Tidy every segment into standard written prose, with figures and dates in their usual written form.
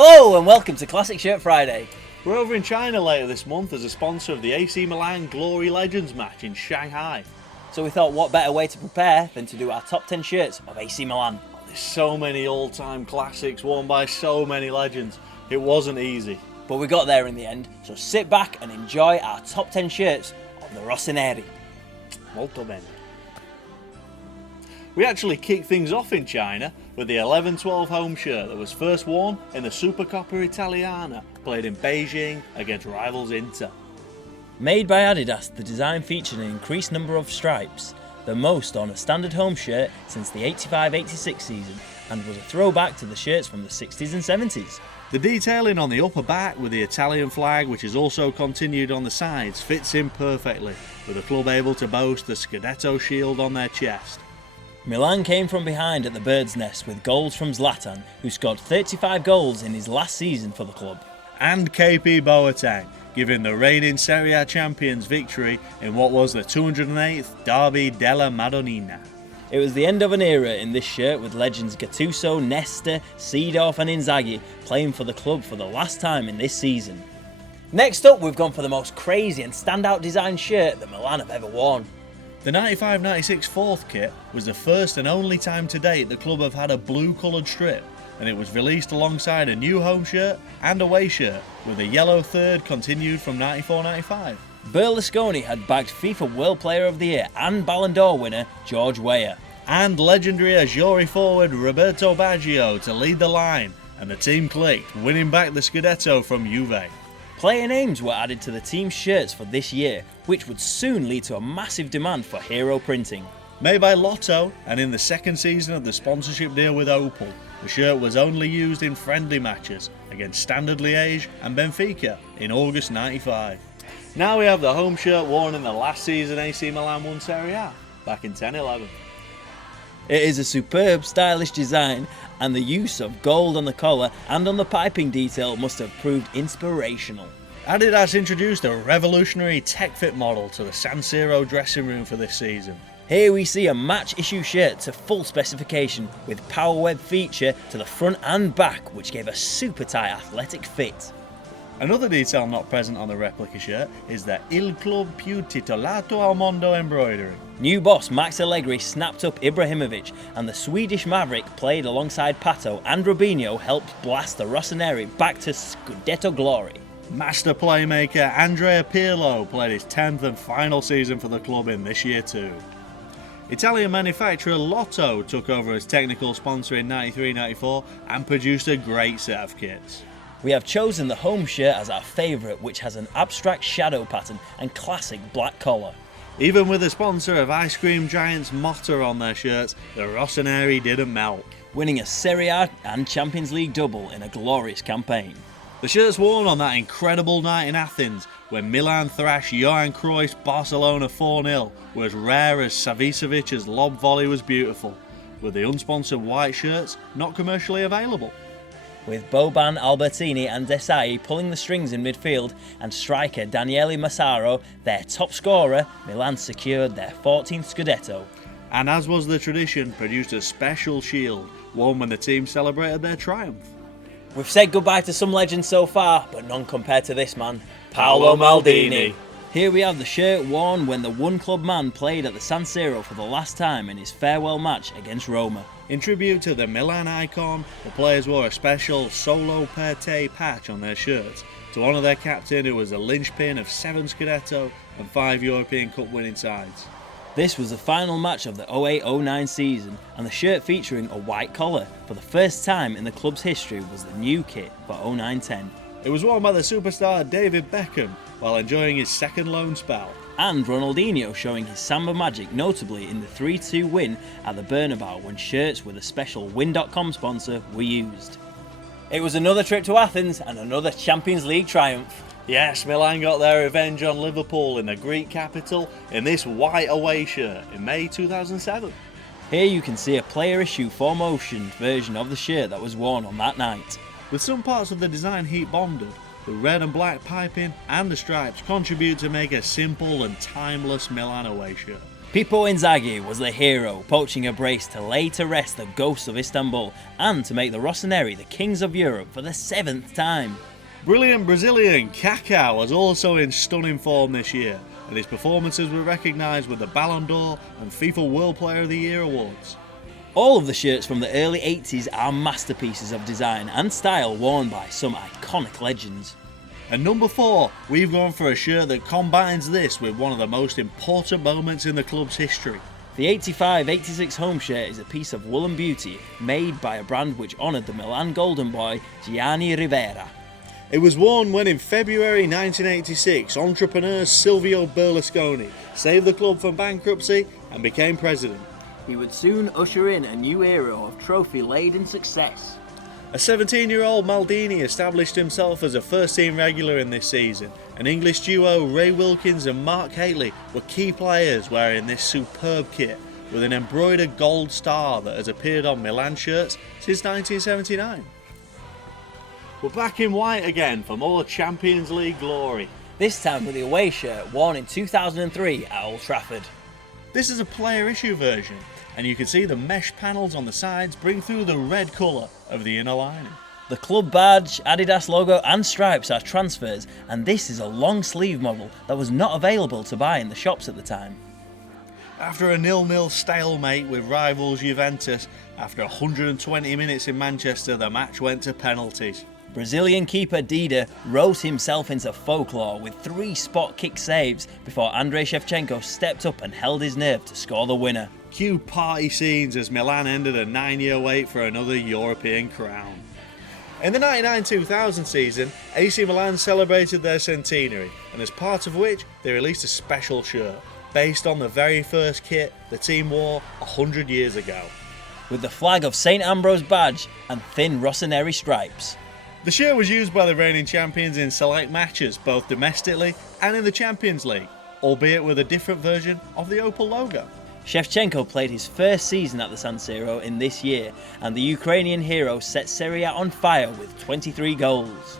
Hello and welcome to Classic Shirt Friday. We're over in China later this month as a sponsor of the AC Milan Glorie Legends match in Shanghai. So we thought what better way to prepare than to do our top 10 shirts of AC Milan. There's so many all-time classics worn by so many legends. It wasn't easy. But we got there in the end, so sit back and enjoy our top 10 shirts of the Rossoneri. Molto bene. We actually kicked things off in China with the 11-12 home shirt that was first worn in the Supercoppa Italiana, played in Beijing against rivals Inter. Made by Adidas, the design featured an increased number of stripes, the most on a standard home shirt since the 85-86 season, and was a throwback to the shirts from the 60s and 70s. The detailing on the upper back with the Italian flag, which is also continued on the sides, fits in perfectly, with the club able to boast the Scudetto shield on their chest. Milan came from behind at the bird's nest with goals from Zlatan, who scored 35 goals in his last season for the club. And KP Boateng, giving the reigning Serie A champions victory in what was the 208th Derby della Madonnina. It was the end of an era in this shirt with legends Gattuso, Nesta, Seedorf and Inzaghi playing for the club for the last time in this season. Next up, we've gone for the most crazy and standout design shirt that Milan have ever worn. The 95-96 fourth kit was the first and only time to date the club have had a blue coloured strip, and it was released alongside a new home shirt and away shirt, with a yellow third continued from 94-95. Berlusconi had bagged FIFA World Player of the Year and Ballon d'Or winner George Weah. And legendary Azzurri forward Roberto Baggio to lead the line, and the team clicked, winning back the Scudetto from Juve. Player names were added to the team's shirts for this year, which would soon lead to a massive demand for hero printing. Made by Lotto, and in the second season of the sponsorship deal with Opel, the shirt was only used in friendly matches against Standard Liège and Benfica in August 95. Now we have the home shirt worn in the last season AC Milan won Serie A, back in 10-11. It is a superb, stylish design, and the use of gold on the collar and on the piping detail must have proved inspirational. Adidas introduced a revolutionary tech-fit model to the San Siro dressing room for this season. Here we see a match-issue shirt to full specification with power web feature to the front and back, which gave a super tight athletic fit. Another detail not present on the replica shirt is the Il Club più titolato al mondo embroidery. New boss Max Allegri snapped up Ibrahimovic, and the Swedish Maverick played alongside Pato and Robinho helped blast the Rossoneri back to Scudetto glory. Master playmaker Andrea Pirlo played his 10th and final season for the club in this year too. Italian manufacturer Lotto took over as technical sponsor in 93-94 and produced a great set of kits. We have chosen the home shirt as our favourite, which has an abstract shadow pattern and classic black collar. Even with the sponsor of ice cream giants Motta on their shirts, the Rossoneri didn't melt, winning a Serie A and Champions League double in a glorious campaign. The shirts worn on that incredible night in Athens when Milan thrashed Johan Cruyff's Barcelona 4-0 were as rare as Savicevic's lob volley was beautiful, with the unsponsored white shirts not commercially available. With Boban, Albertini and Desai pulling the strings in midfield and striker Daniele Massaro their top scorer, Milan secured their 14th Scudetto. And as was the tradition, produced a special shield worn when the team celebrated their triumph. We've said goodbye to some legends so far, but none compared to this man, Paolo Maldini. Here we have the shirt worn when the one club man played at the San Siro for the last time in his farewell match against Roma. In tribute to the Milan icon, the players wore a special Solo per te patch on their shirts to honour their captain, who was a linchpin of 7 Scudetto and 5 European Cup winning sides. This was the final match of the 08-09 season, and the shirt featuring a white collar for the first time in the club's history was the new kit for 09-10. It was worn by the superstar David Beckham while enjoying his second loan spell. And Ronaldinho showing his Samba magic, notably in the 3-2 win at the Bernabeu when shirts with a special Win.com sponsor were used. It was another trip to Athens and another Champions League triumph. Yes, Milan got their revenge on Liverpool in the Greek capital in this white away shirt in May 2007. Here you can see a player issue 4Motion version of the shirt that was worn on that night. With some parts of the design heat bonded, the red and black piping and the stripes contribute to make a simple and timeless Milan away shirt. Pippo Inzaghi was the hero, poaching a brace to lay to rest the ghosts of Istanbul and to make the Rossoneri the kings of Europe for the 7th time. Brilliant Brazilian Kaká was also in stunning form this year, and his performances were recognised with the Ballon d'Or and FIFA World Player of the Year awards. All of the shirts from the early 80s are masterpieces of design and style worn by some iconic legends. And number 4, we've gone for a shirt that combines this with one of the most important moments in the club's history. The 85-86 home shirt is a piece of woolen beauty made by a brand which honoured the Milan golden boy Gianni Rivera. It was worn when in February 1986 entrepreneur Silvio Berlusconi saved the club from bankruptcy and became president. He would soon usher in a new era of trophy-laden success. A 17-year-old Maldini established himself as a first-team regular in this season, and English duo Ray Wilkins and Mark Hateley were key players wearing this superb kit with an embroidered gold star that has appeared on Milan shirts since 1979. We're back in white again for more Champions League glory. This time with the away shirt worn in 2003 at Old Trafford. This is a player issue version, and you can see the mesh panels on the sides bring through the red colour of the inner lining. The club badge, Adidas logo and stripes are transfers, and this is a long sleeve model that was not available to buy in the shops at the time. After a 0-0 stalemate with rivals Juventus, after 120 minutes in Manchester, the match went to penalties. Brazilian keeper Dida wrote himself into folklore with 3 spot kick saves before Andrei Shevchenko stepped up and held his nerve to score the winner. Cue party scenes as Milan ended a 9-year wait for another European crown. In the 99-2000 season, AC Milan celebrated their centenary, and as part of which they released a special shirt, based on the very first kit the team wore 100 years ago. With the flag of St Ambrose badge and thin Rossoneri stripes. The shirt was used by the reigning champions in select matches, both domestically and in the Champions League, albeit with a different version of the Opel logo. Shevchenko played his first season at the San Siro in this year, and the Ukrainian hero set Serie A on fire with 23 goals.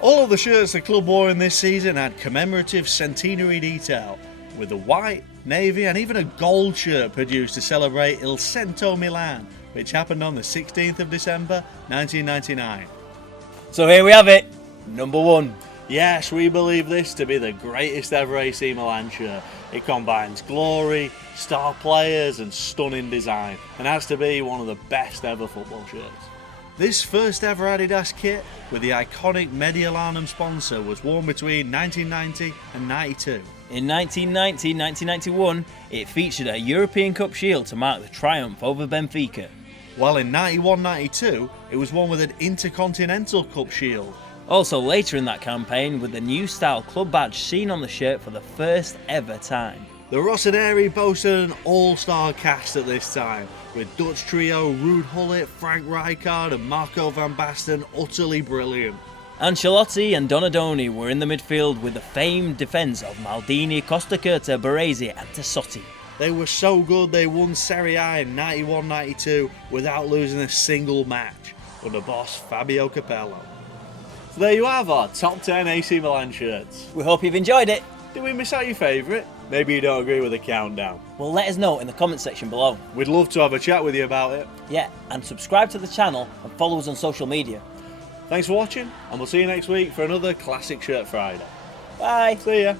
All of the shirts the club wore in this season had commemorative centenary detail, with the white, navy and even a gold shirt produced to celebrate Il Cento Milan, which happened on the 16th of December 1999. So here we have it, number 1. Yes, we believe this to be the greatest ever AC Milan shirt. It combines glory, star players and stunning design, and has to be one of the best ever football shirts. This first ever Adidas kit with the iconic Mediolanum sponsor was worn between 1990 and 92. In 1990-1991, it featured a European Cup shield to mark the triumph over Benfica. While in 91-92, it was worn with an Intercontinental Cup shield. Also later in that campaign with the new style club badge seen on the shirt for the first ever time. The Rossoneri boasted an all-star cast at this time, with Dutch trio Ruud Gullit, Frank Rijkaard and Marco van Basten utterly brilliant. Ancelotti and Donadoni were in the midfield with the famed defence of Maldini, Costacurta, Baresi and Tassotti. They were so good they won Serie A in 91-92 without losing a single match under boss Fabio Capello. So there you have our top 10 AC Milan shirts. We hope you've enjoyed it. Did we miss out your favourite? Maybe you don't agree with the countdown. Well, let us know in the comment section below. We'd love to have a chat with you about it. Yeah, and subscribe to the channel and follow us on social media. Thanks for watching, and we'll see you next week for another Classic Shirt Friday. Bye. See ya.